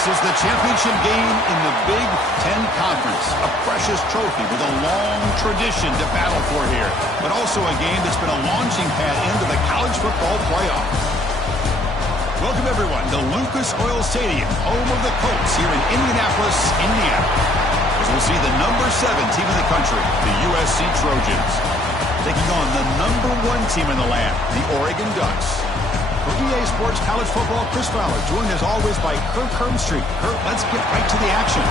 This is the championship game in the Big Ten Conference. A precious trophy with a long tradition to battle for here. But also a game that's been a launching pad into the college football playoff. Welcome, everyone, to Lucas Oil Stadium, home of the Colts here in Indianapolis, Indiana. As we'll see the number 7 team in the country, the USC Trojans, taking on the number 1 team in the land, the Oregon Ducks. For EA Sports College Football, Chris Fowler, joined as always by Kirk Herbstreit. Kirk, let's get right to the action.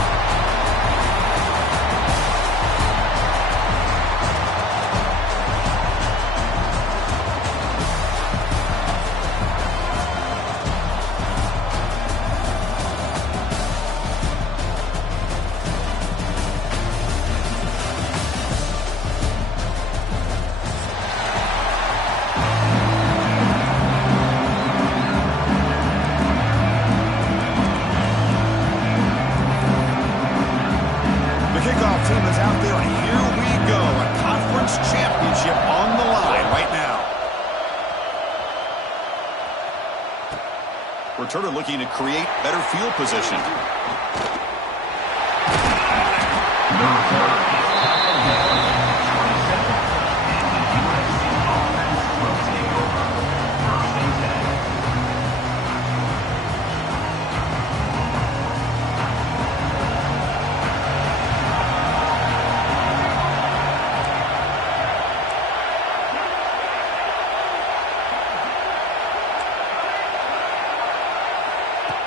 Returner looking to create better field position.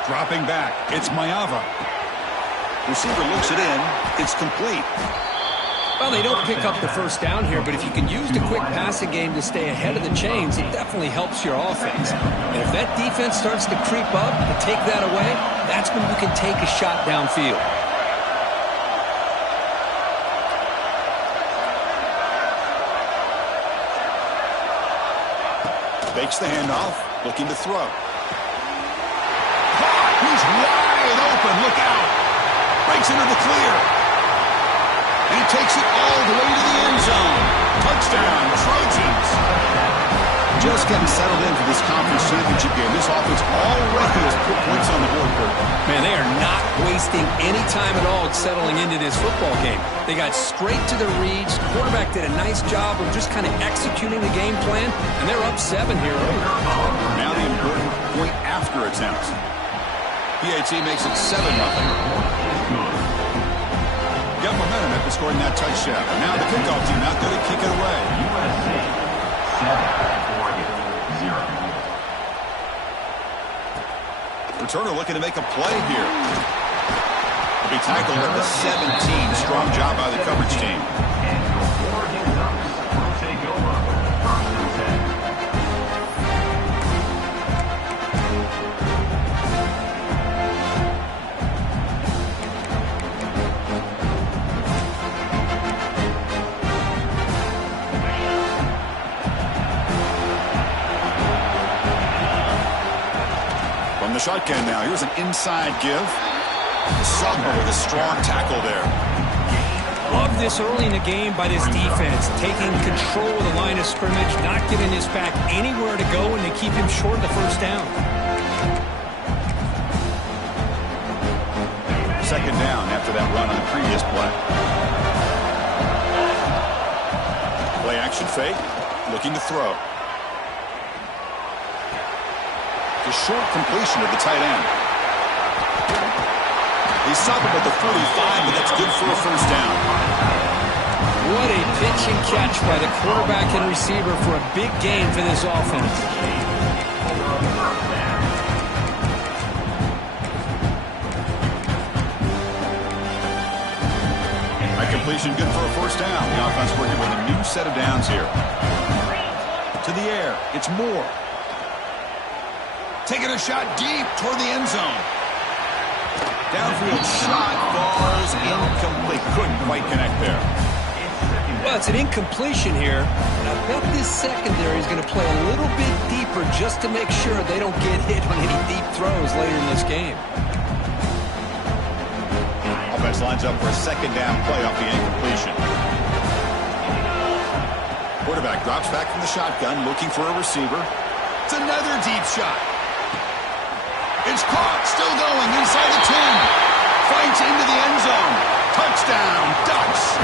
Dropping back, it's Mayava. Receiver looks it in, it's complete. Well, they don't pick up the first down here, but if you can use the quick passing game to stay ahead of the chains, it definitely helps your offense. And if that defense starts to creep up and take that away, that's when you can take a shot downfield. Fakes the handoff, looking to throw. He's wide open. Look out. Breaks into the clear. And he takes it all the way to the end zone. Touchdown, Trojans. Just getting settled in for this conference championship game. This offense already has put points on the board, Kurt. Man, they are not wasting any time at all settling into this football game. They got straight to the reads. Quarterback did a nice job of just kind of executing the game plan, and they're up 7 here early. Now the important point after attempt. PAT makes it 7-0. Got momentum after scoring that touchdown. Now the kickoff team out there to kick it away. USC 7, Oregon 0. Returner looking to make a play here. He'll be tackled at the 17. Strong job by the coverage team. And the Oregon Ducks will take over 1st and 10. The shotgun now. Here's an inside give. Sumner with a strong tackle there. Love this early in the game by this defense. Taking control of the line of scrimmage, not giving this back anywhere to go, and they keep him short of the first down. Second down after that run on the previous play. Play action fake. Looking to throw. The short completion of the tight end. He's stopped at the 45, but that's good for a first down. What a pitch and catch by the quarterback and receiver for a big gain for this offense. That completion good for a first down. The offense working with a new set of downs here. To the air, it's Moore. Taking a shot deep toward the end zone. Downfield shot falls incomplete. Couldn't quite connect there. Well, it's an incompletion here. And I bet this secondary is going to play a little bit deeper just to make sure they don't get hit on any deep throws later in this game. Offense lines up for a second down play off the incompletion. Quarterback drops back from the shotgun, looking for a receiver. It's another deep shot. It's caught, still going, inside the 10. Fights into the end zone. Touchdown, Ducks.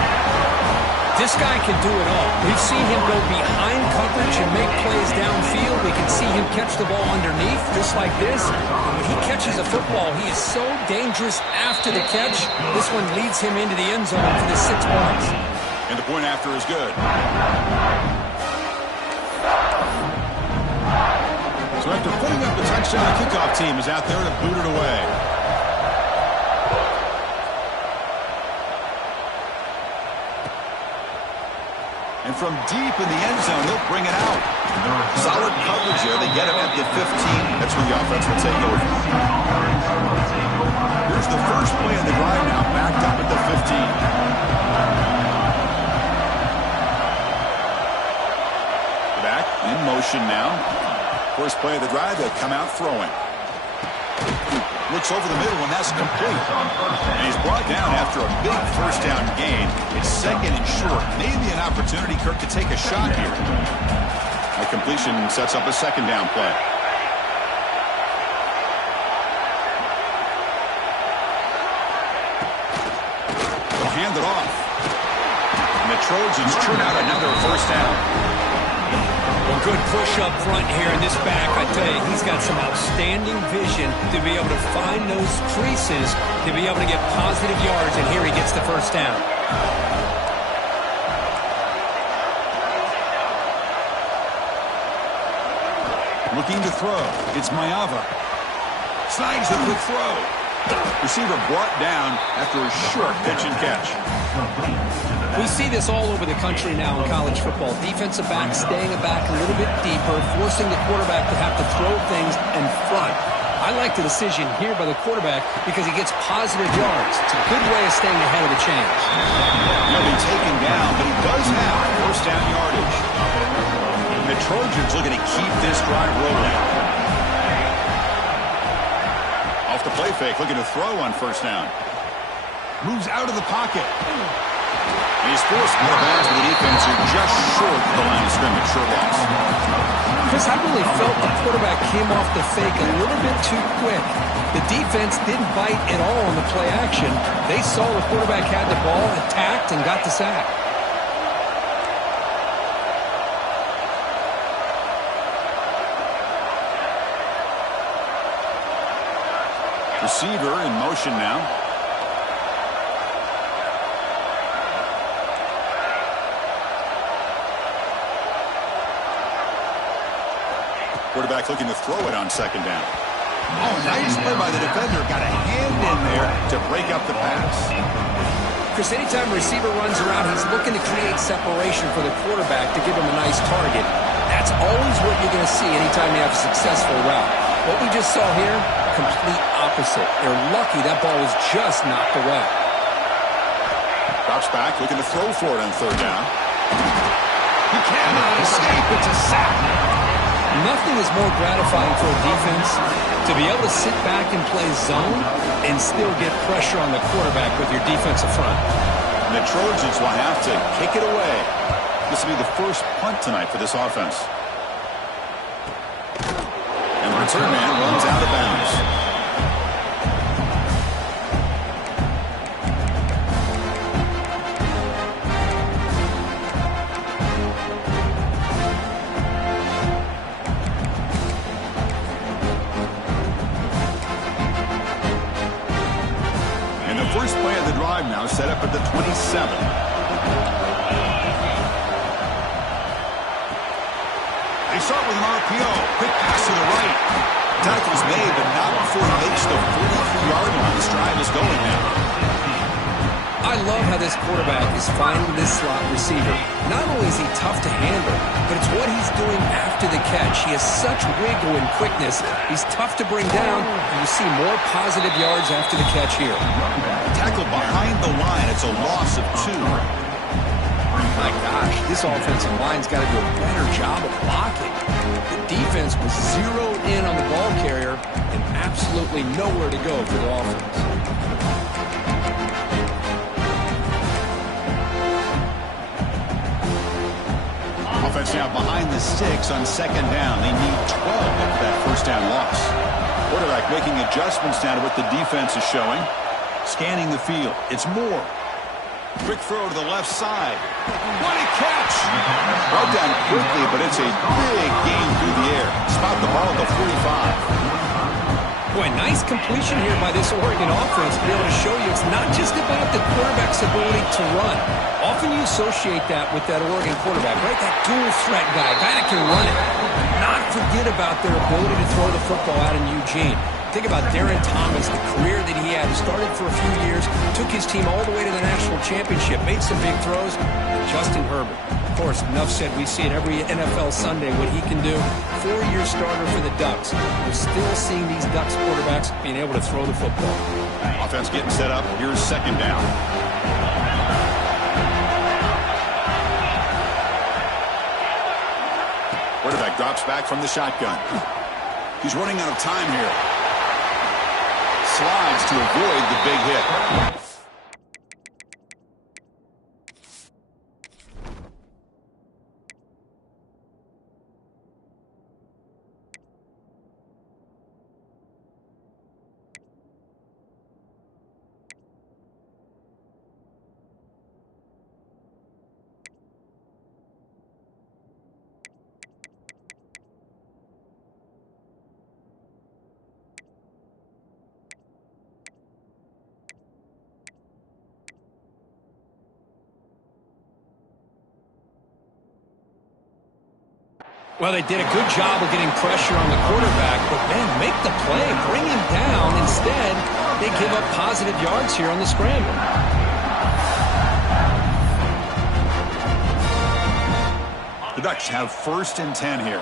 This guy can do it all. We've seen him go behind coverage and make plays downfield. We can see him catch the ball underneath, just like this. And when he catches a football, he is so dangerous after the catch. This one leads him into the end zone for the 6 points. And the point after is good. So after putting up the touchdown, the kickoff team is out there to boot it away. And from deep in the end zone, they'll bring it out. Solid coverage there. They get him at the 15. That's when the offense will take over. Here's the first play of the drive now, backed up at the 15. Back in motion now. First play of the drive, they'll come out throwing. Looks over the middle, and that's complete. And he's brought down after a big first down gain. It's second and short. Maybe an opportunity, Kirk, to take a shot here. The completion sets up a second down play. They'll hand it off. And the Trojans turn out another first down. Well, good push up front here in this back. I tell you, he's got some outstanding vision to be able to find those creases, to be able to get positive yards, and here he gets the first down. Looking to throw. It's Mayava. Slides the quick throw. Receiver brought down after a short pitch and catch. We see this all over the country now in college football. Defensive backs staying back a little bit deeper, forcing the quarterback to have to throw things in front. I like the decision here by the quarterback because he gets positive yards. It's a good way of staying ahead of the chains. He'll be taken down, but he does have first down yardage. And the Trojans looking to keep this drive rolling. Off the play fake, looking to throw on first down. Moves out of the pocket. And he's forced out of bounds with the defense who just short of the line of scrimmage. Short loss. Chris, I really felt the quarterback came off the fake a little bit too quick. The defense didn't bite at all on the play action. They saw the quarterback had the ball, attacked, and got the sack. Receiver in motion now. Quarterback looking to throw it on second down. Oh, nice play by the defender. Got a hand in there to break up the pass. Chris, anytime a receiver runs around, he's looking to create separation for the quarterback to give him a nice target. That's always what you're going to see anytime you have a successful route. What we just saw here, complete opposite. They're lucky that ball was just knocked away. Drops back, looking to throw for it on third down. He cannot escape. It's a sack. Nothing is more gratifying for a defense to be able to sit back and play zone and still get pressure on the quarterback with your defensive front. And the Trojans will have to kick it away. This will be the first punt tonight for this offense. And the return man runs out of bounds. First play of the drive now set up at the 27. They start with an RPO. Quick pass to the right. Tackle's made, but not before he makes the 43-yard line. This drive is going now. I love how this quarterback is finding this slot receiver. Not only is he tough to handle, but it's what he's doing after the catch. He has such wiggle and quickness. He's tough to bring down, and you see more positive yards after the catch here. Tackle behind the line. It's a loss of 2. My gosh, this offensive line's got to do a better job of blocking. The defense was zeroed in on the ball carrier and absolutely nowhere to go for the offense. Offense now behind the sticks on second down. They need 12 after that first down loss. Quarterback making adjustments now to what the defense is showing. Scanning the field. It's Moore. Quick throw to the left side. What a catch! Brought down quickly, but it's a big gain through the air. Spot the ball at the 45. Boy, nice completion here by this Oregon offense to be able to show you it's not just about the quarterback's ability to run. Often you associate that with that Oregon quarterback, right? That dual threat guy that can run it. Not forget about their ability to throw the football out in Eugene. Think about Darren Thomas, the career that he had. Started for a few years, took his team all the way to the national championship, made some big throws. And Justin Herbert, of course, enough said. We see it every NFL Sunday what he can do. 4-year starter for the Ducks. We're still seeing these Ducks quarterbacks being able to throw the football. Offense getting set up. Here's second down. Quarterback drops back from the shotgun. He's running out of time here. Slides to avoid the big hit. Well, they did a good job of getting pressure on the quarterback, but man, make the play, bring him down. Instead, they give up positive yards here on the scramble. The Ducks have 1st and 10 here.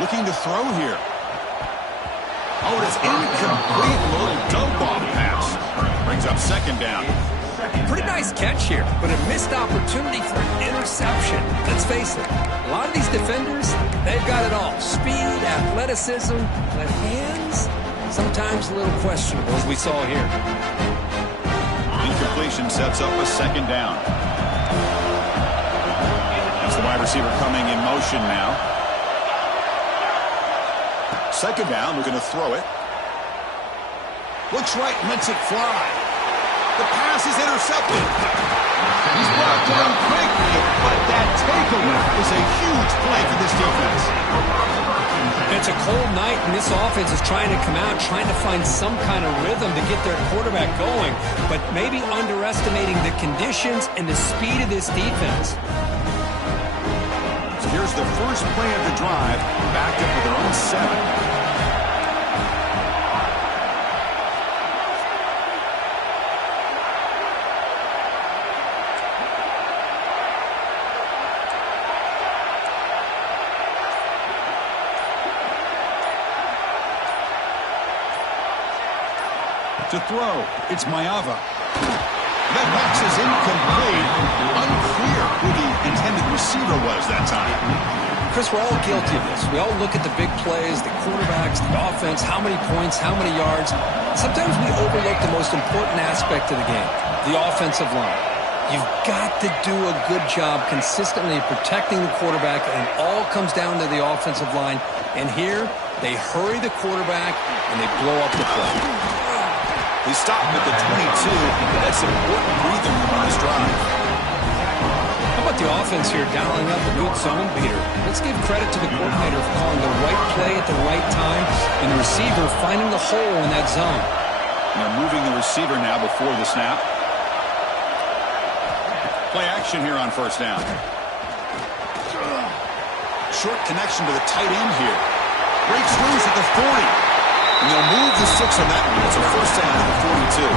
Looking to throw here. Oh, it's incomplete. Little dump-off pass. Brings up second down. Pretty nice catch here, but a missed opportunity for an interception. Let's face it, a lot of these defenders, they've got it all. Speed, athleticism, but hands, sometimes a little questionable, as we saw here. Incompletion sets up a second down. That's the wide receiver coming in motion now. Second down, we're going to throw it. Looks right, lets it fly. The pass is intercepted. He's brought down quickly, but that takeaway is a huge play for this defense. It's a cold night, and this offense is trying to come out, trying to find some kind of rhythm to get their quarterback going, but maybe underestimating the conditions and the speed of this defense. So here's the first play of the drive, backed up with their own 7. To throw, it's Mayava. That pass is incomplete. Unclear who the intended receiver was that time. Chris, we're all guilty of this. We all look at the big plays, the quarterbacks, the offense, how many points, how many yards. Sometimes we overlook the most important aspect of the game, the offensive line. You've got to do a good job consistently protecting the quarterback, and it all comes down to the offensive line. And here, they hurry the quarterback, and they blow up the play. He stopped at the 22. That's important breathing on this drive. How about the offense here dialing up a good zone beater? Let's give credit to the coordinator for calling the right play at the right time and the receiver finding the hole in that zone. And they're moving the receiver now before the snap. Play action here on first down. Short connection to the tight end here. Breaks loose at the 40. And they'll move the 6 on that one. It's a first down at the 42.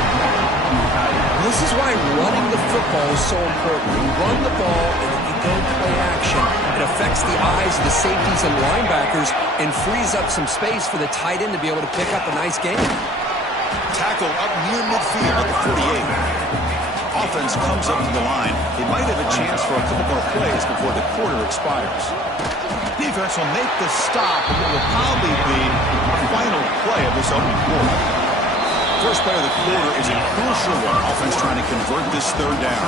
This is why running the football is so important. You run the ball and then you go play action. It affects the eyes of the safeties and linebackers and frees up some space for the tight end to be able to pick up a nice game. Tackle up near midfield at the 48. Offense comes up to the line. They might have a chance for a couple more plays before the quarter expires. Defense will make the stop, and it will probably be the final play of this opening quarter. First play of the quarter is a crucial one. Offense trying to convert this third down.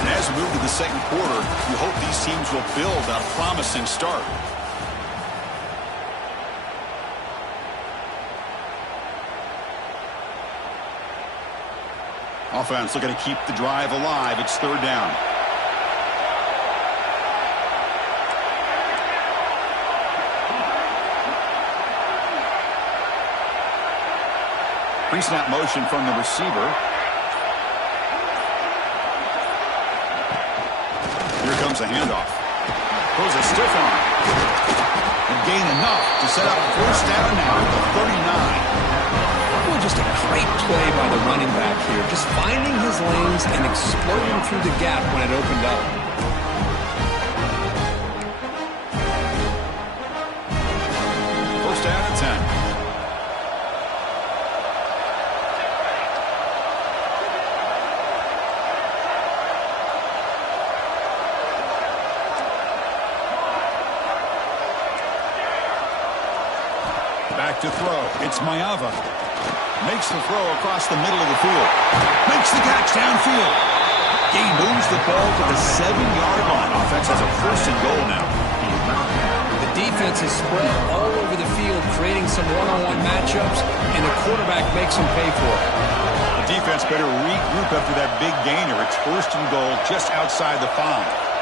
And as we move to the second quarter, you hope these teams will build on a promising start. Offense looking to keep the drive alive. It's third down. Pre-snap motion from the receiver. Here comes a handoff. Throws a stiff arm. And gain enough to set up first down now at the 39. Well, just a great play by the running back here. Just finding his lanes and exploding through the gap when it opened up. First down at 10. Back to throw. It's Mayava. Makes the throw across the middle of the field. Makes the catch downfield. He moves the ball to the 7-yard line. Offense has a first and goal now. The defense is spread all over the field, creating some one-on-one matchups, and the quarterback makes them pay for it. The defense better regroup after that big gainer. It's first and goal just outside the 5.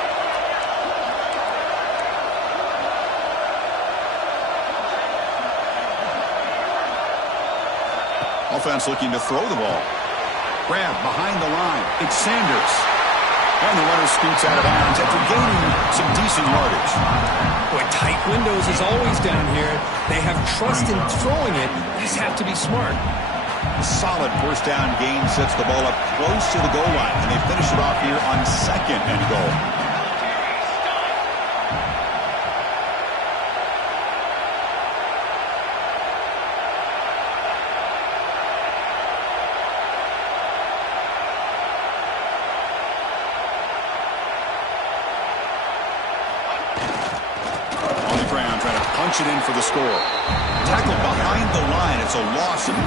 Offense looking to throw the ball. Grab behind the line. It's Sanders. And the runner scoots out of bounds after gaining some decent yardage. Boy, tight windows is always down here. They have trust in throwing it. They just have to be smart. Solid first down gain sets the ball up close to the goal line. And they finish it off here on second and goal. It in for the score. Tackled behind the line. It's a loss of 2.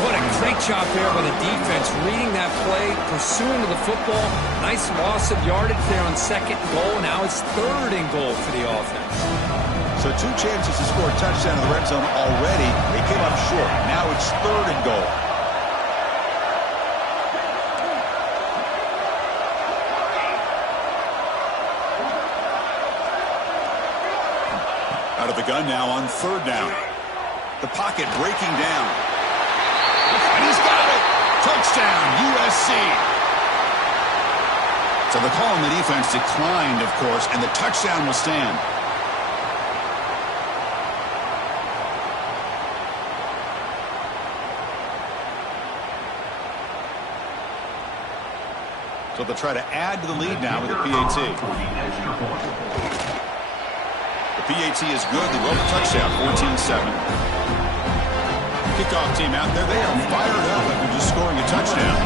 What a great job there by the defense, reading that play, pursuing to the football. Nice loss of yardage there on second goal. Now it's third and goal for the offense. So 2 chances to score a touchdown in the red zone already. They came up short. Now it's third and goal. Out of the gun now on third down. The pocket breaking down. And he's got it. Touchdown, USC. So the call on the defense declined, of course, and the touchdown will stand. So they'll try to add to the lead now with the PAT. PAT is good. They roll a touchdown, 14-7. Kickoff team out there. They are fired up after just scoring a touchdown.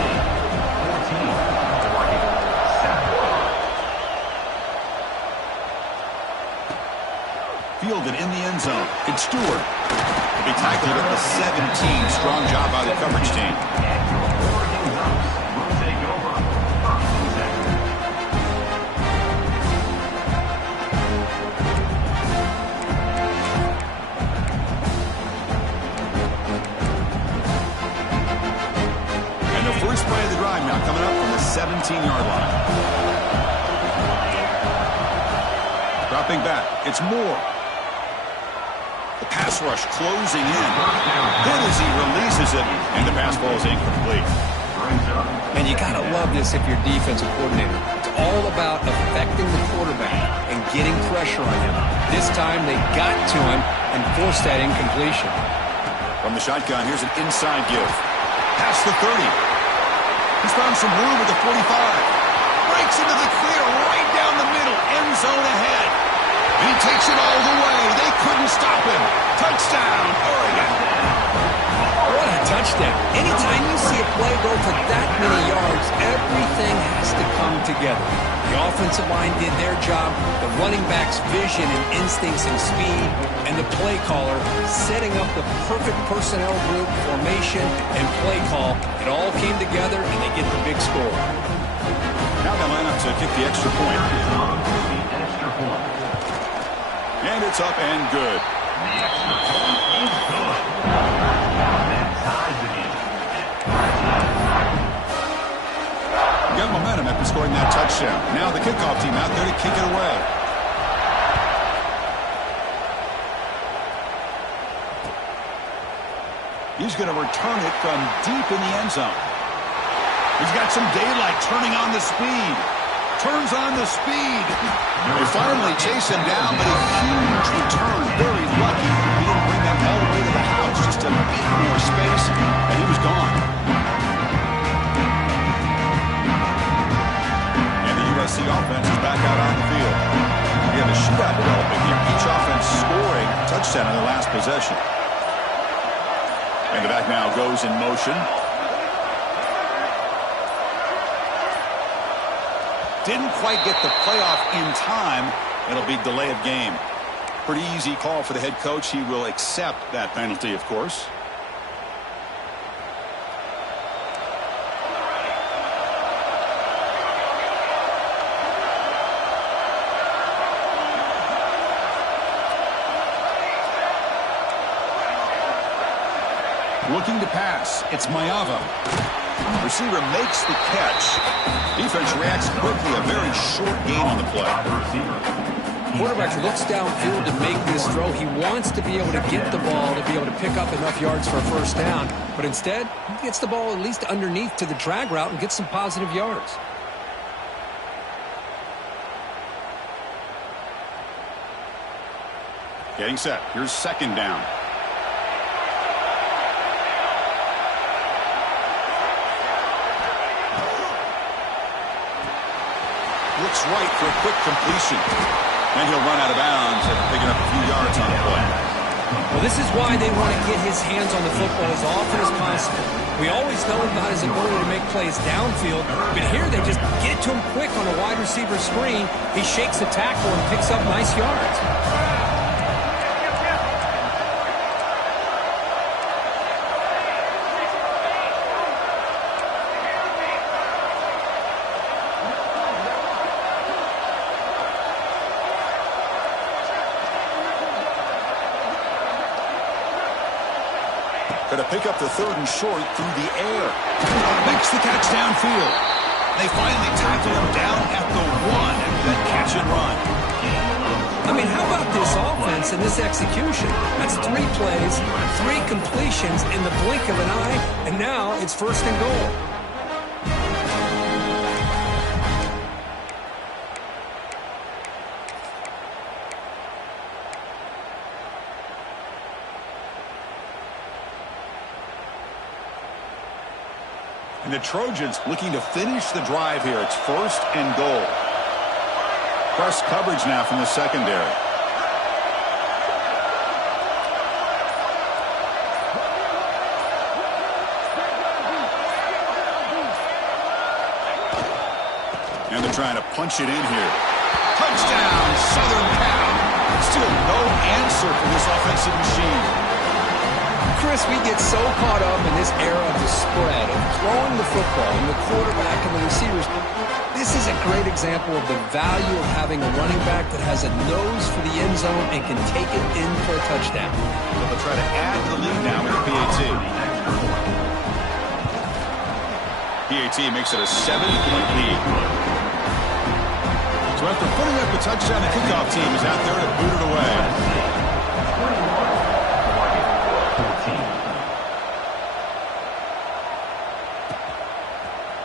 Fielded in the end zone. It's Stewart. He'll be tackled at the 17. Strong job by the coverage team. Play of the drive now coming up from the 17-yard line. Dropping back. It's Moore. The pass rush closing in. Good as he releases it, and the pass ball is incomplete. And you got to love this if you're defensive coordinator. It's all about affecting the quarterback and getting pressure on him. This time they got to him and forced that incompletion. From the shotgun, here's an inside give. Past the 30. He's found some room at the 45. Breaks into the clear right down the middle. End zone ahead. And he takes it all the way. They couldn't stop him. Touchdown, Oregon. What a touchdown. Anytime you see a play go for that many yards, everything has to come together. The offensive line did their job, the running back's vision and instincts and speed, and the play caller setting up the perfect personnel group, formation, and play call. It all came together, and they get the big score. Now they line up to kick the extra point. The extra point. And it's up and good. The extra point is good. That ties the game. Got momentum after scoring that touchdown. Now the kickoff team out there to kick it away. He's going to return it from deep in the end zone. He's got some daylight, turning on the speed. Turns on the speed. They finally chase him down, but a huge return. Very lucky he didn't bring them all the way to the house. Just a bit more space, and he was gone. And the USC offense is back out on the field. We have a shootout developing here. Each offense scoring a touchdown in their last possession. And the back now goes in motion. Didn't quite get the playoff in time. It'll be delay of game. Pretty easy call for the head coach. He will accept that penalty, of course. Looking to pass. It's Mayava. Receiver makes the catch. Defense reacts quickly. A very short gain on the play. Quarterback looks downfield to make this throw. He wants to be able to get the ball to be able to pick up enough yards for a first down. But instead, he gets the ball at least underneath to the drag route and gets some positive yards. Getting set. Here's second down. Looks right for a quick completion. And he'll run out of bounds after picking up a few yards on the play. Well, this is why they want to get his hands on the football as often as possible. We always know about his ability to make plays downfield, but here they just get to him quick on a wide receiver screen. He shakes the tackle and picks up nice yards. Going to pick up the third and short through the air. Makes the catch downfield. They finally tackle him down at the one. Then catch and run. I mean, how about this offense and this execution? That's 3 plays, 3 completions in the blink of an eye, and now it's first and goal. And the Trojans looking to finish the drive here. It's first and goal. Press coverage now from the secondary. And they're trying to punch it in here. Touchdown, Southern Cal. Still no answer for this offensive machine. Chris, we get so caught up in this era of the spread, of throwing the football and the quarterback and the receivers. This is a great example of the value of having a running back that has a nose for the end zone and can take it in for a touchdown. They'll try to add to the lead now with the PAT. PAT makes it a 7-point lead. So after putting up a touchdown, the kickoff team is out there to boot it away.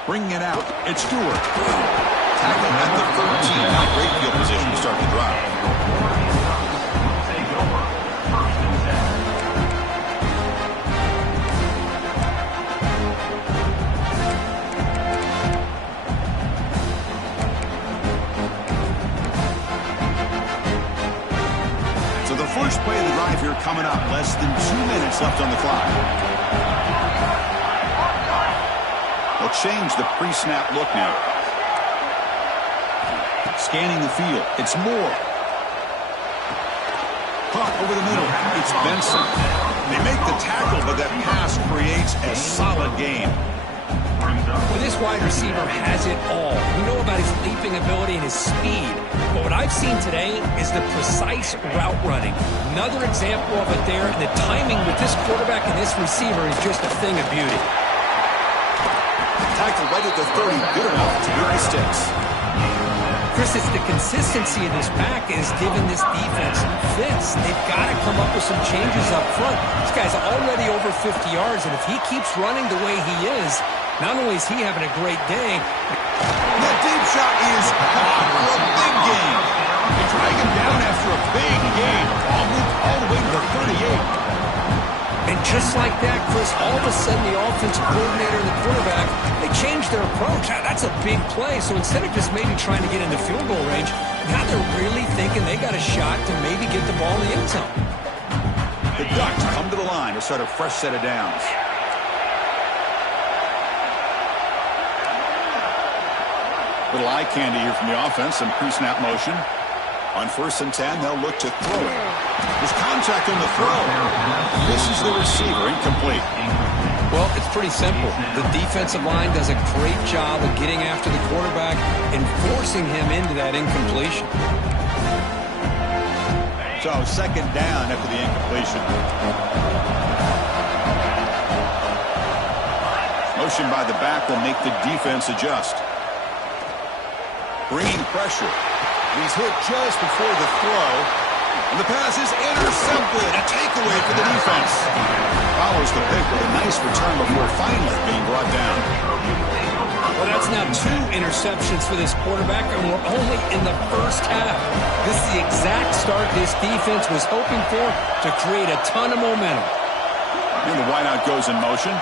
Bringing it out, it's Stewart. Tackling at the 13. Not great field position to start the drive. Take over. First and 10. So the first play of the drive here coming up. Less than 2 minutes left on the clock. They'll change the pre-snap look now. Scanning the field. It's Moore. Caught over the middle. It's Benson. They make the tackle, but that pass creates a solid gain. Well, this wide receiver has it all. We know about his leaping ability and his speed. But what I've seen today is the precise route running. Another example of it there, and the timing with this quarterback and this receiver is just a thing of beauty. Tackle right at the 30, good enough to beat the sticks. Chris, it's the consistency of this back is giving this defense fits. They've got to come up with some changes up front. This guy's already over 50 yards, and if he keeps running the way he is, not only is he having a great day. The deep shot is caught for a big gain. They drag him down after a big gain. Ball moved all the way to the 38. And just like that, Chris, all of a sudden the offensive coordinator and the quarterback, they changed their approach. That's a big play. So instead of just maybe trying to get in the field goal range, now they're really thinking they got a shot to maybe get the ball in the end zone. The Ducks come to the line to start a fresh set of downs. Little eye candy here from the offense, some pre-snap motion. On 1st and 10, they'll look to throw it. There's contact on the throw. This is the receiver, incomplete. Well, it's pretty simple. The defensive line does a great job of getting after the quarterback and forcing him into that incompletion. So, 2nd down after the incompletion. Motion by the back will make the defense adjust. Bringing pressure. He's hit just before the throw. And the pass is intercepted. A takeaway for the defense. Follows the pick with a nice return before finally being brought down. Well, that's now 2 interceptions for this quarterback, and we're only in the first half. This is the exact start this defense was hoping for to create a ton of momentum. And the wideout goes in motion.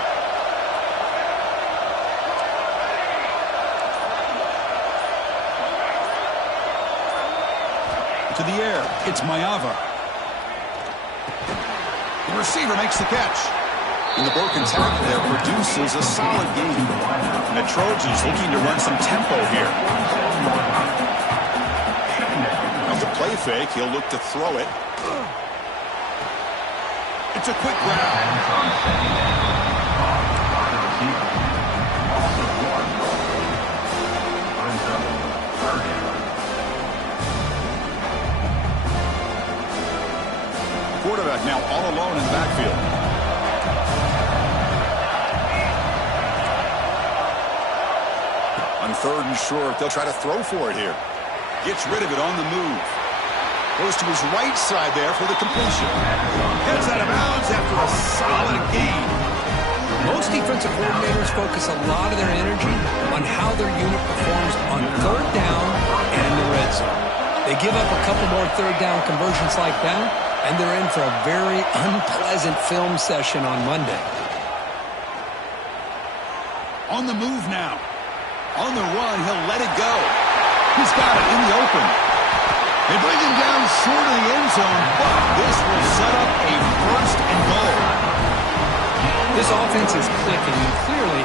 To the air, it's Mayava. The receiver makes the catch. And the broken tackle there produces a solid gain. And the Trojans looking to run some tempo here. After play fake, he'll look to throw it. It's a quick grab. Quarterback now all alone in the backfield. On 3rd and short, they'll try to throw for it here. Gets rid of it on the move. Goes to his right side there for the completion. Heads out of bounds after a solid gain. Most defensive coordinators focus a lot of their energy on how their unit performs on 3rd down and in the red zone. They give up a couple more 3rd down conversions like that, and they're in for a very unpleasant film session on Monday. On the move now. On the run, he'll let it go. He's got it in the open. They bring him down short of the end zone, but this will set up a 1st and goal. This offense is clicking, and clearly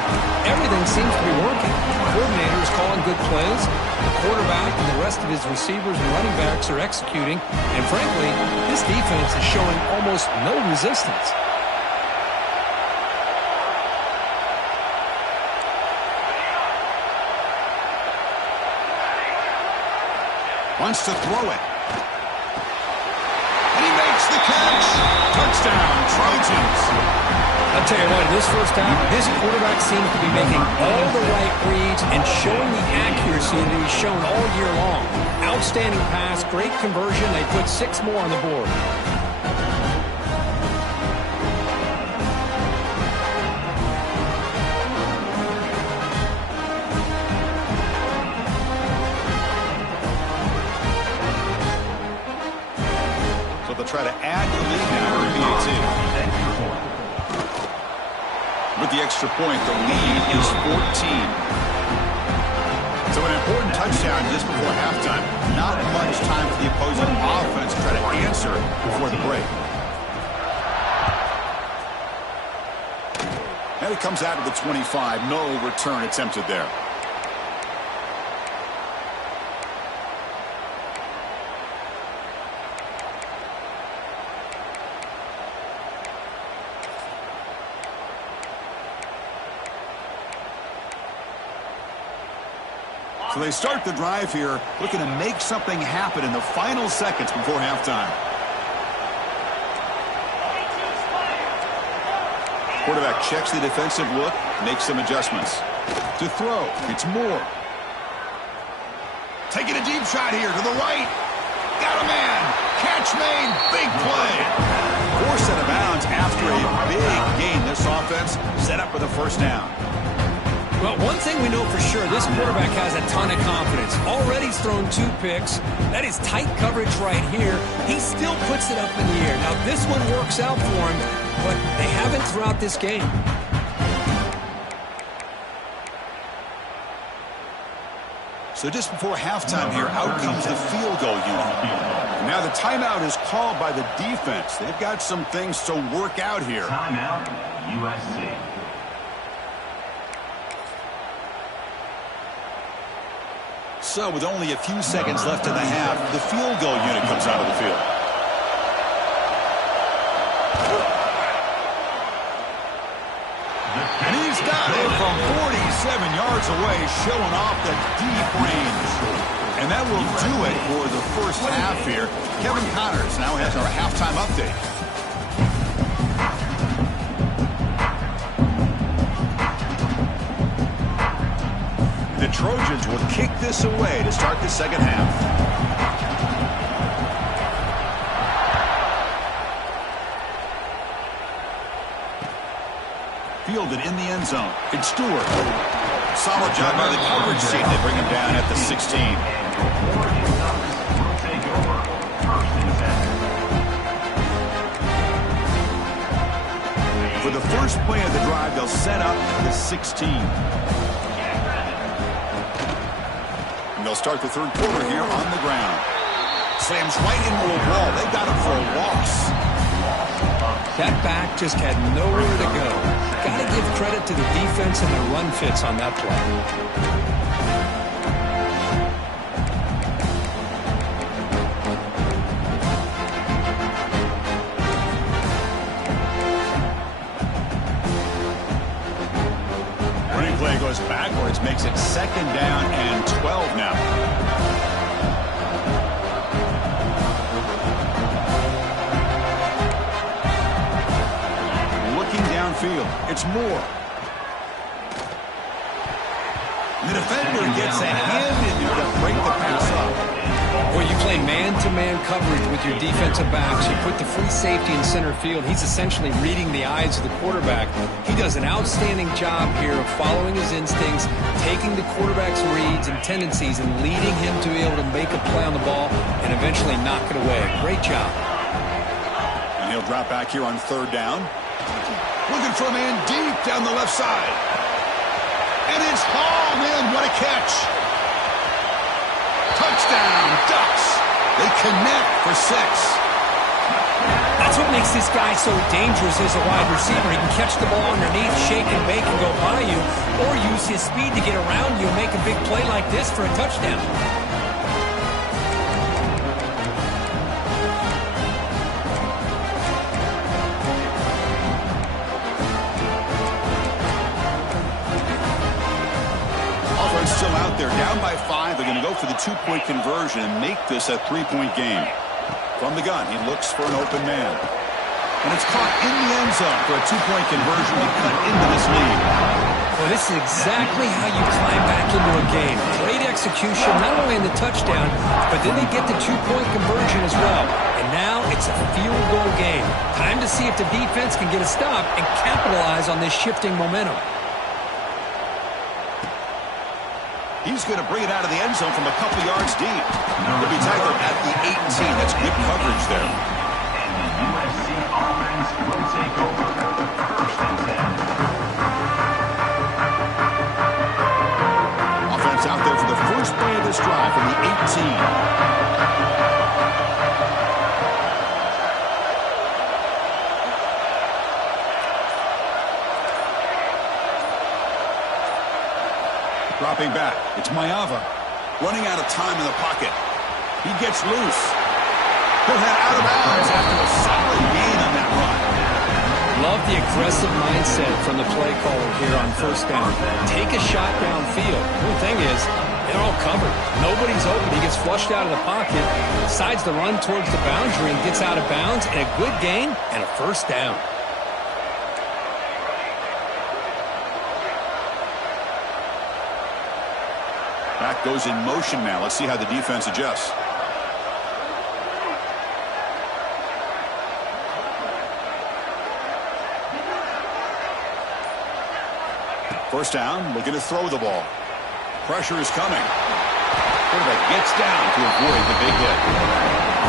everything seems to be working. The coordinator is calling good plays. The quarterback and the rest of his receivers and running backs are executing. And frankly, this defense is showing almost no resistance. Wants to throw it. And he makes the catch. Touchdown, Trojans. I'll tell you what, in this first half, this quarterback seems to be making all the right reads and showing the accuracy that he's shown all year long. Outstanding pass, great conversion. They put 6 more on the board. So they'll try to add to the lead now with the PAT. With the extra point, the lead is 14. So an important touchdown just before halftime. Not much time for the opposing offense to try to answer before the break. And it comes out of the 25. No return attempted there. So they start the drive here, looking to make something happen in the final seconds before halftime. Quarterback checks the defensive look, makes some adjustments. To throw, it's Moore. Taking a deep shot here to the right. Got a man. Catch made. Big play. Forced out of bounds after a big gain. This offense set up for the first down. Well, one thing we know for sure, this quarterback has a ton of confidence. Already he's thrown 2 picks. That is tight coverage right here. He still puts it up in the air. Now, this one works out for him, but they haven't throughout this game. So just before halftime here, out comes the field goal unit. Now the timeout is called by the defense. They've got some things to work out here. Timeout, USC. So with only a few seconds left in the half, the field goal unit comes out of the field. And he's got it from 47 yards away, showing off the deep range. And that will do it for the first half here. Kevin Connors now has our halftime update. The Trojans will kick this away to start the second half. Fielded in the end zone. It's Stewart. Solid job by the coverage team. They bring him down at the 16. For the first play of the drive, they'll set up the 16. And they'll start the third quarter here on the ground. Slams right into a wall. They got him for a loss. That back just had nowhere to go. Got to give credit to the defense and their run fits on that play. Running play goes backwards, makes it second down and 12 now. Field. It's Moore. The defender gets a hand in there to break the pass up. Well, you play man-to-man coverage with your defensive backs. You put the free safety in center field. He's essentially reading the eyes of the quarterback. He does an outstanding job here of following his instincts, taking the quarterback's reads and tendencies and leading him to be able to make a play on the ball and eventually knock it away. Great job. And he'll drop back here on third down. Looking for a man deep down the left side. And it's hauled in. What a catch. Touchdown, Ducks. They connect for 6. That's what makes this guy so dangerous as a wide receiver. He can catch the ball underneath, shake and bake and go by you, or use his speed to get around you and make a big play like this for a touchdown. Still out there, down by 5. They're going to go for the 2-point conversion and make this a 3-point game. From the gun, he looks for an open man. And it's caught in the end zone for a 2-point conversion to cut into this lead. Well, this is exactly how you climb back into a game. Great execution, not only in the touchdown, but then they get the 2-point conversion as well. And now it's a field goal game. Time to see if the defense can get a stop and capitalize on this shifting momentum. He's going to bring it out of the end zone from a couple yards deep. He'll be tackled at the 18. That's good coverage there. And the USC offense will take over. First and 10. Offense out there for the first play of this drive from the 18. Dropping back, it's Mayava. Running out of time in the pocket. He gets loose. He'll head out of bounds after a solid gain on that run. Love the aggressive mindset from the play caller here on first down. Take a shot downfield. The thing is, They're all covered. Nobody's open. He gets flushed out of the pocket, decides to run towards the boundary and gets out of bounds, and a good gain and a first down. Back goes in motion now. Let's see how the defense adjusts. First down, looking to throw the ball. Pressure is coming. Quarterback gets down to avoid the big hit.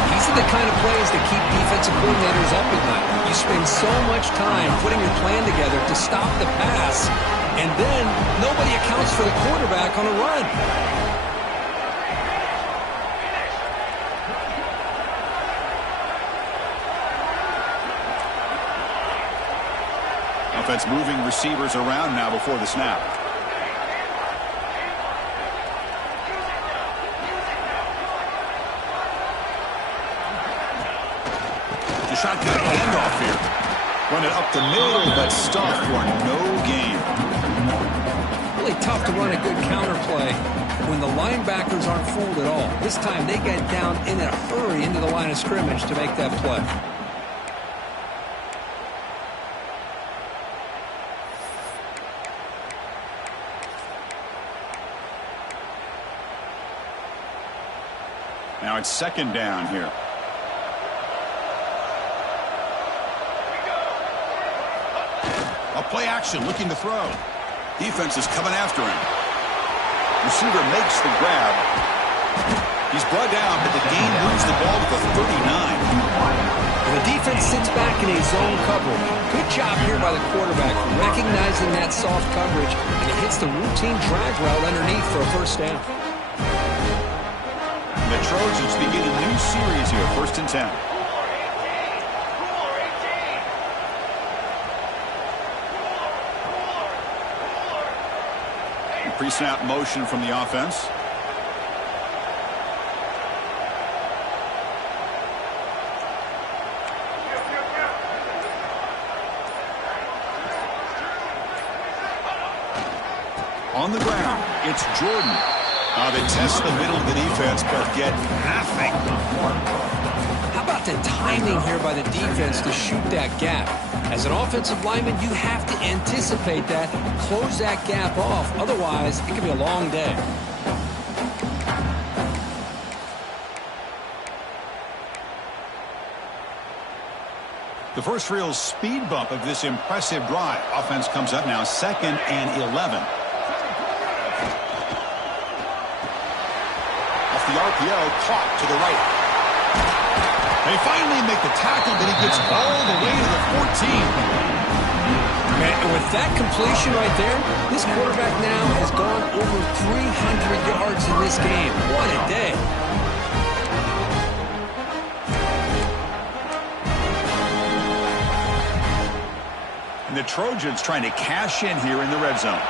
These are the kind of plays that keep defensive coordinators up at night. You spend so much time putting your plan together to stop the pass, and then nobody accounts for the quarterback on a run. Offense moving receivers around now before the snap. The shotgun handoff here. Run it up the middle, but stopped for no gain. Really tough to run a good counter play when the linebackers aren't fooled at all. This time they get down in a hurry into the line of scrimmage to make that play. Now it's second down here. A play action looking to throw. Defense is coming after him. Receiver makes the grab. He's brought down, but the game moves the ball to the 39. The defense sits back in a zone coverage. Good job here by the quarterback recognizing that soft coverage, and he hits the routine drag route underneath for a first down. The Trojans begin a new series here, 1st and 10. Pre-snap motion from the offense. On the ground, it's Jordan. They test the middle of the defense, but get nothing. How about the timing here by the defense to shoot that gap? As an offensive lineman, you have to anticipate that, close that gap off. Otherwise, it could be a long day. The first real speed bump of this impressive drive. Offense comes up now, 2nd and 11. The RPO caught to the right. They finally make the tackle, but he gets all the way to the 14. And with that completion right there, this quarterback now has gone over 300 yards in this game. What a day. And the Trojans trying to cash in here in the red zone.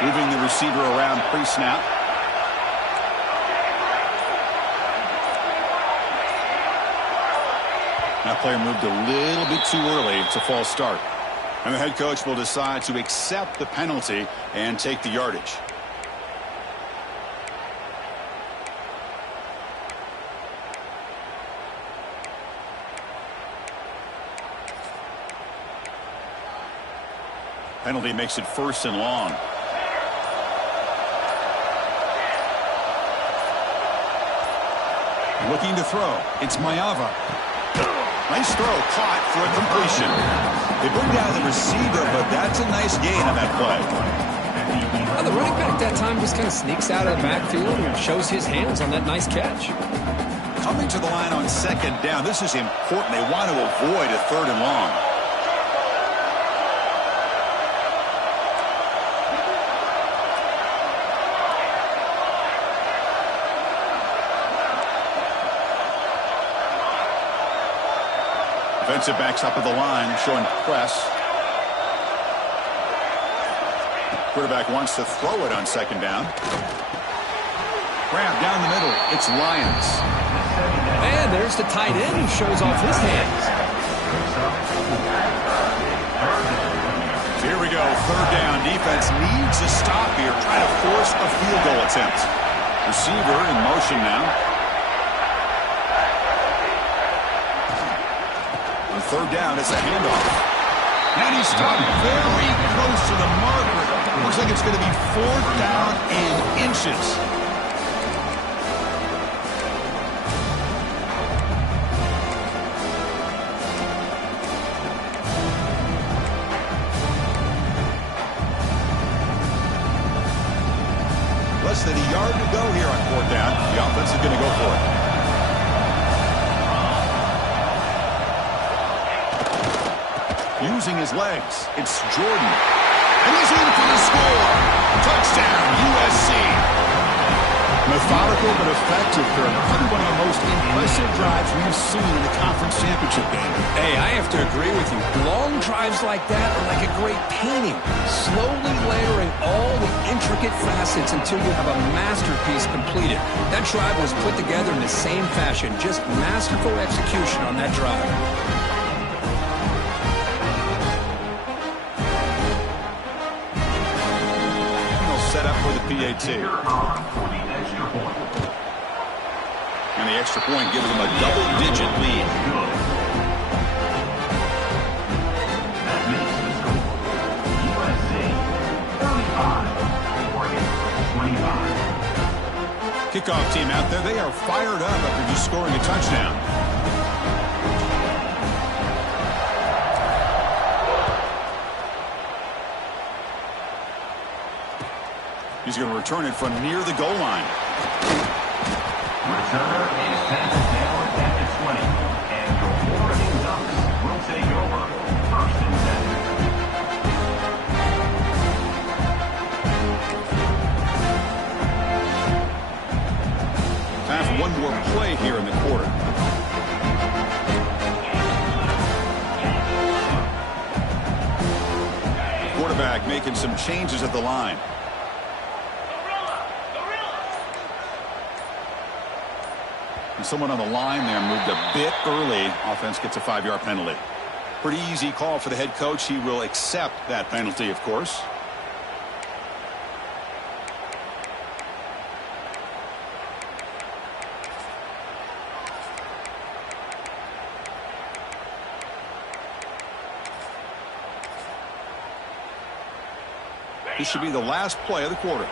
Moving the receiver around pre-snap. That player moved a little bit too early. It's a false start. And the head coach will decide to accept the penalty and take the yardage. Penalty makes it 1st and long. Looking to throw. It's Mayava. Nice throw, caught for a completion. They bring down the receiver, but that's a nice gain on that play. The running back that time just kind of sneaks out of the backfield and shows his hands on that nice catch. Coming to the line on 2nd down. This is important. They want to avoid a 3rd and long. Defensive backs up at the line, showing press. Quarterback wants to throw it on 2nd down. Grab down the middle. It's Lyons. And there's the tight end who shows off his hands. Here we go, third down. Defense needs a stop here, trying to force a field goal attempt. Receiver in motion now. On third down, it's a handoff. And he's stopped very close to the marker. Looks like it's going to be fourth down and inches. Less than a yard to go here on fourth down. The offense is going to go for it. Using his legs, it's Jordan. And he's in for the score. Touchdown, USC. Methodical but effective, Kirk. Probably one of the most impressive drives we've seen in the conference championship game. Hey, I have to agree with you. Long drives like that are like a great painting. Slowly layering all the intricate facets until you have a masterpiece completed. That drive was put together in the same fashion. Just masterful execution on that drive. Set up for the PAT. And the extra point gives them a double-digit lead. That makes the score USC 35, Oregon 25. Kickoff team out there, they are fired up after just scoring a touchdown. He's going to return it from near the goal line. Returner is passed down at the 20. And your Oregon Ducks will take over. First and 10. Time for one more play here in the quarter. Quarterback making some changes at the line. And someone on the line there moved a bit early. Offense gets a 5-yard penalty. Pretty easy call for the head coach. He will accept that penalty, of course. This should be the last play of the quarter.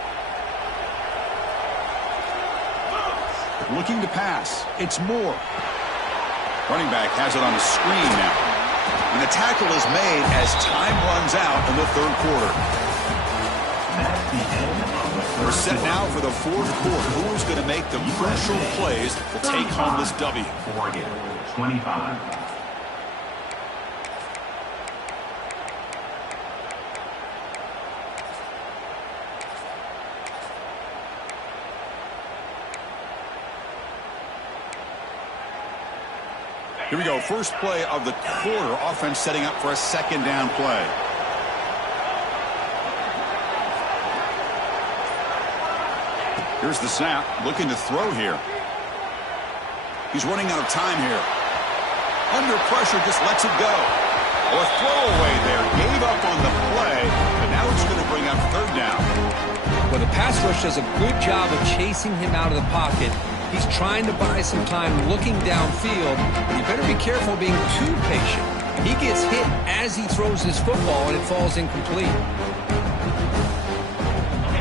Looking to pass. It's Moore. Running back has it on the screen now. And the tackle is made as time runs out in the third quarter. That's the end of the We're first set now for the fourth quarter. Who's going to make the crucial plays to take home this W? Oregon 25. Here we go. First play of the quarter. Offense setting up for a second down play. Here's the snap. Looking to throw here. He's running out of time here. Under pressure, just lets it go. Oh, a throwaway there. Gave up on the play, but now it's going to bring up third down. Well, the pass rush does a good job of chasing him out of the pocket. He's trying to buy some time looking downfield, but you better be careful being too patient. He gets hit as he throws this football, and it falls incomplete.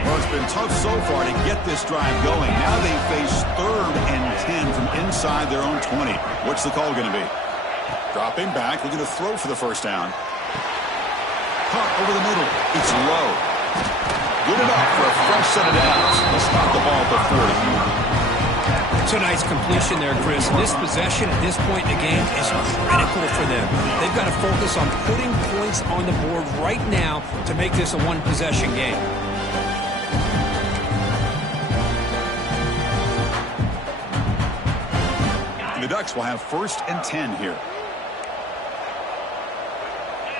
Well, it's been tough so far to get this drive going. Now they face 3rd and 10 from inside their own 20. What's the call going to be? Dropping back, looking to throw for the first down. Caught over the middle. It's low. Good enough for a fresh set of downs. They'll stop the ball at the 40. It's a nice completion there, Chris. This possession at this point in the game is critical for them. They've got to focus on putting points on the board right now to make this a one-possession game. And the Ducks will have 1st and 10 here.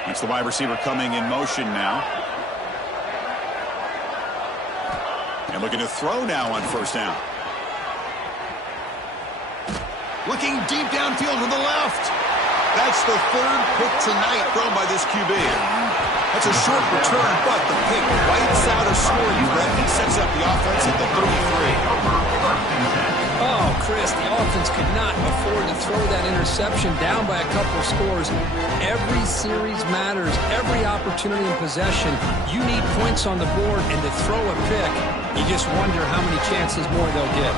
It's the wide receiver coming in motion now. And looking to throw now on first down. Looking deep downfield to the left. That's the third pick tonight thrown by this QB. That's a short return, but the pick wipes out a scoring threat and sets up the offense at the 33. Oh, Chris, the offense could not afford to throw that interception down by a couple of scores. Every series matters. Every opportunity in possession, you need points on the board, and to throw a pick, you just wonder how many chances more they'll get.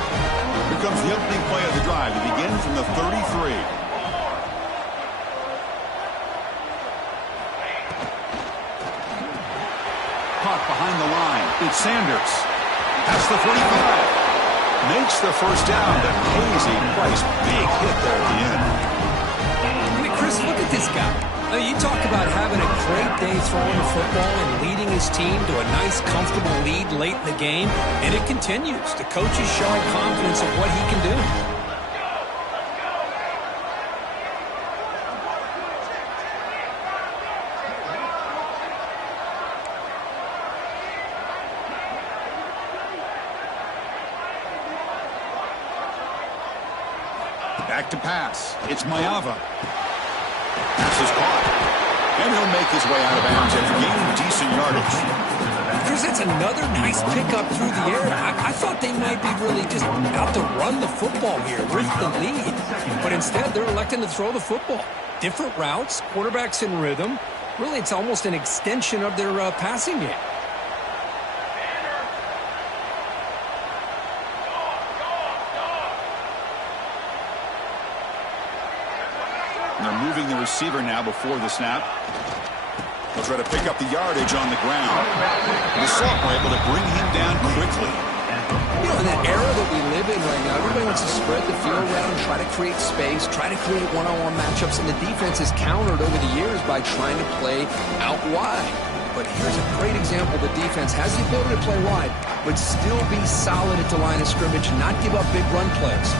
Here comes the opening play of the drive. They begin from the 33. Caught behind the line. It's Sanders. That's the 45. Makes the first down, but pays a price. Big hit there at the end. I mean, Chris, look at this guy. I mean, you talk about having a great day throwing the football and leading his team to a nice, comfortable lead late in the game, and it continues. The coach is showing confidence of what he can do. Back to pass. It's Maeva. Pass is caught. And he'll make his way out of bounds and gain decent yardage. Chris, that's another nice pickup through the air. I thought they might be really just out to run the football here with the lead. But instead, they're electing to throw the football. Different routes, quarterbacks in rhythm. Really, it's almost an extension of their passing game. They're moving the receiver now before the snap. They'll try to pick up the yardage on the ground. The Salt were able to bring him down quickly. You know, in that era that we live in right now, everybody wants to spread the field around, try to create space, try to create one-on-one matchups, and the defense is countered over the years by trying to play out wide. But here's a great example. The defense has the ability to play wide, but still be solid at the line of scrimmage, not give up big run plays.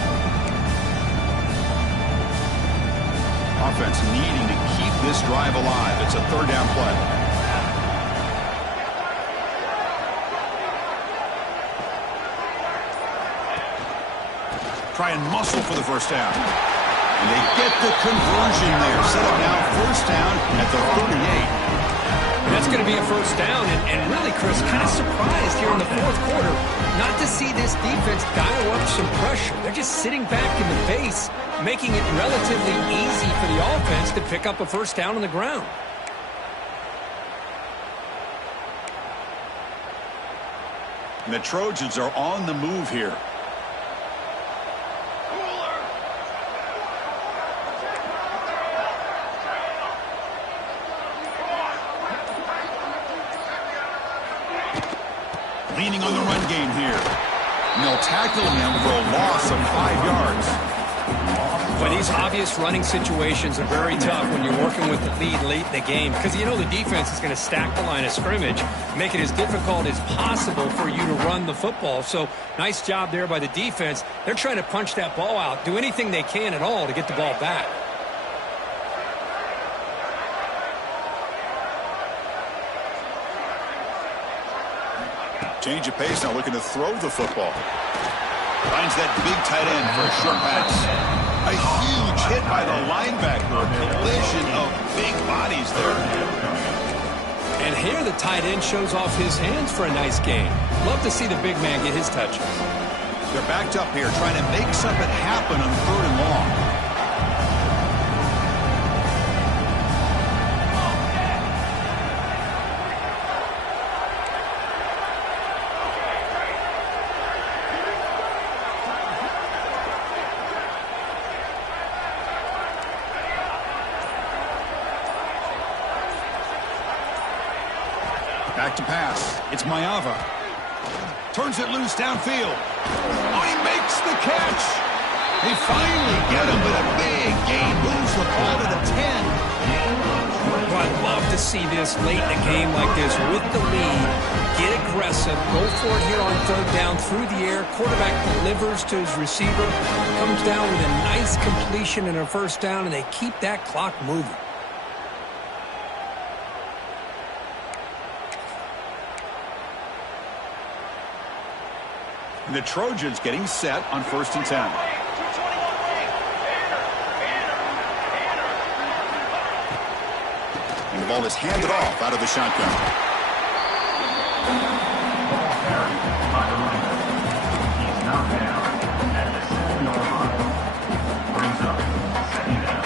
Offense needing to keep this drive alive. It's a third down play. Try and muscle for the first down. And they get the conversion there. Set up now first down at the 38. That's going to be a first down, and really, Chris, kind of surprised here in the fourth quarter not to see this defense dial up some pressure. They're just sitting back in the base, making it relatively easy for the offense to pick up a first down on the ground. And the Trojans are on the move here. Leaning on the run game here. And they'll tackle him for a loss of 5 yards. But these obvious running situations are very tough when you're working with the lead late in the game, because you know the defense is going to stack the line of scrimmage, make it as difficult as possible for you to run the football. So nice job there by the defense. They're trying to punch that ball out, do anything they can at all to get the ball back. Change of pace now, looking to throw the football. Finds that big tight end for a short pass. A huge hit by the linebacker. Collision of big bodies there. And here the tight end shows off his hands for a nice game. Love to see the big man get his touches. They're backed up here trying to make something happen on third and long. Back to pass. It's Maeva. Turns it loose downfield. Oh, he makes the catch. They finally get him, but a big gain moves the ball to the 10. Well, I'd love to see this late in a game like this with the lead. Get aggressive. Go for it here on third down through the air. Quarterback delivers to his receiver. Comes down with a nice completion and a first down, and they keep that clock moving. And the Trojans getting set on 1st and 10. And the ball is handed off out of the shotgun. By the running back. He's not down at the 7-yard line. Brings up second down.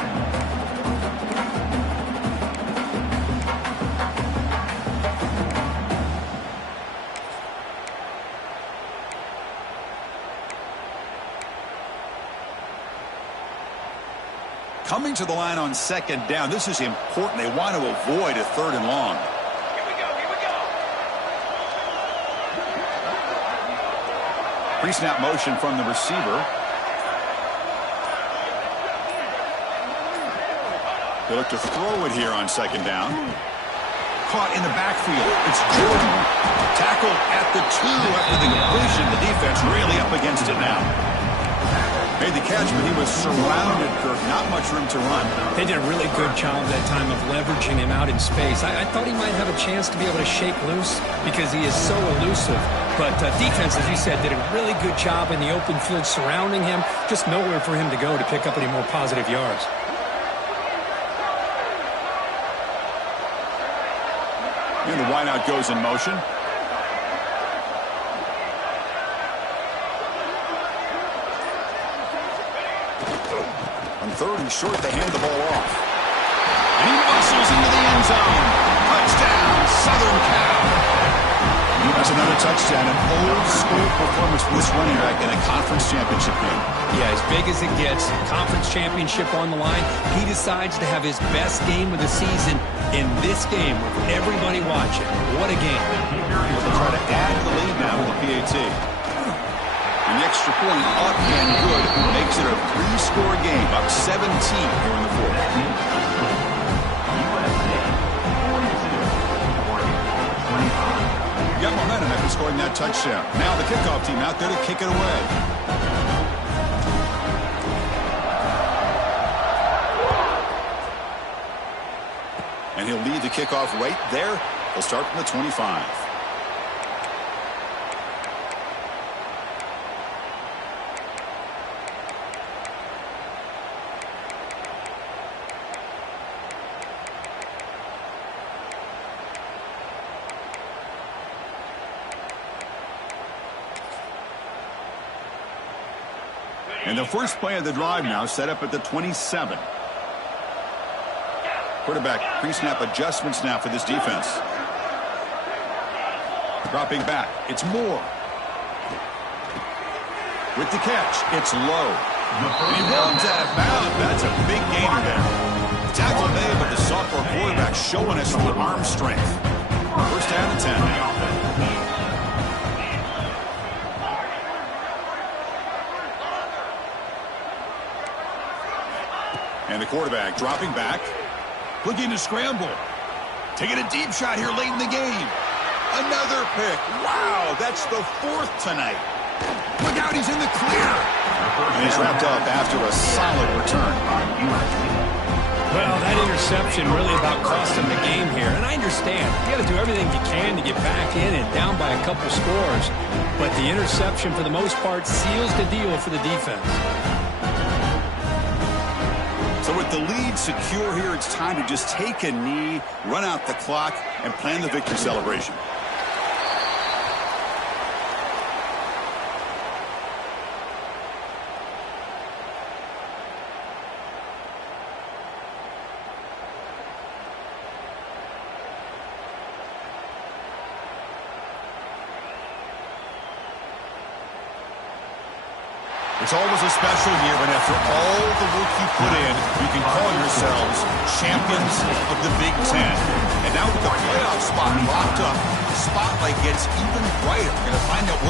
Coming to the line on second down. This is important. They want to avoid a 3rd and long. Here we go. Pre-snap motion from the receiver. They look to throw it here on second down. Caught in the backfield. It's Jordan. Tackled at the 2 after the completion. The defense really up against it now. Made the catch, but he was surrounded, Kirk. Not much room to run. They did a really good job that time of leveraging him out in space. I thought he might have a chance to be able to shake loose because he is so elusive. But defense, as you said, did a really good job in the open field surrounding him. Just nowhere for him to go to pick up any more positive yards. And the wideout goes in motion. On 3rd and short, they hand the ball off. And he muscles into the end zone. Touchdown, Southern Cal. That's another touchdown. An old-school performance for this running back in a conference championship game. Yeah, as big as it gets, conference championship on the line, he decides to have his best game of the season in this game with everybody watching. What a game. They'll try to add to the lead now with the PAT. And the extra point up and good makes it a 3-score game, up 17 here in the 4th. Got momentum after scoring that touchdown. Now the kickoff team out there to kick it away. And he'll lead the kickoff right there. He'll start from the 25. And the first play of the drive now set up at the 27. Quarterback pre-snap adjustments now for this defense. Dropping back. It's Moore. With the catch. It's low. And he runs out of bounds. That's a big gainer there. Tackle made, but the sophomore quarterback showing us the arm strength. First down and 10 now. And the quarterback dropping back. Looking to scramble. Taking a deep shot here late in the game. Another pick. Wow, that's the 4th tonight. Look out, he's in the clear. And he's wrapped up after a solid return. Well, that interception really about cost him the game here. And I understand. You got to do everything you can to get back in and down by a couple scores. But the interception, for the most part, seals the deal for the defense. So with the lead secure here, it's time to just take a knee, run out the clock, and plan the victory celebration. It's always a special year, but after all the work you put in, you can call yourselves champions of the Big Ten. And now with the playoff spot locked up, the spotlight gets even brighter. We're going to find out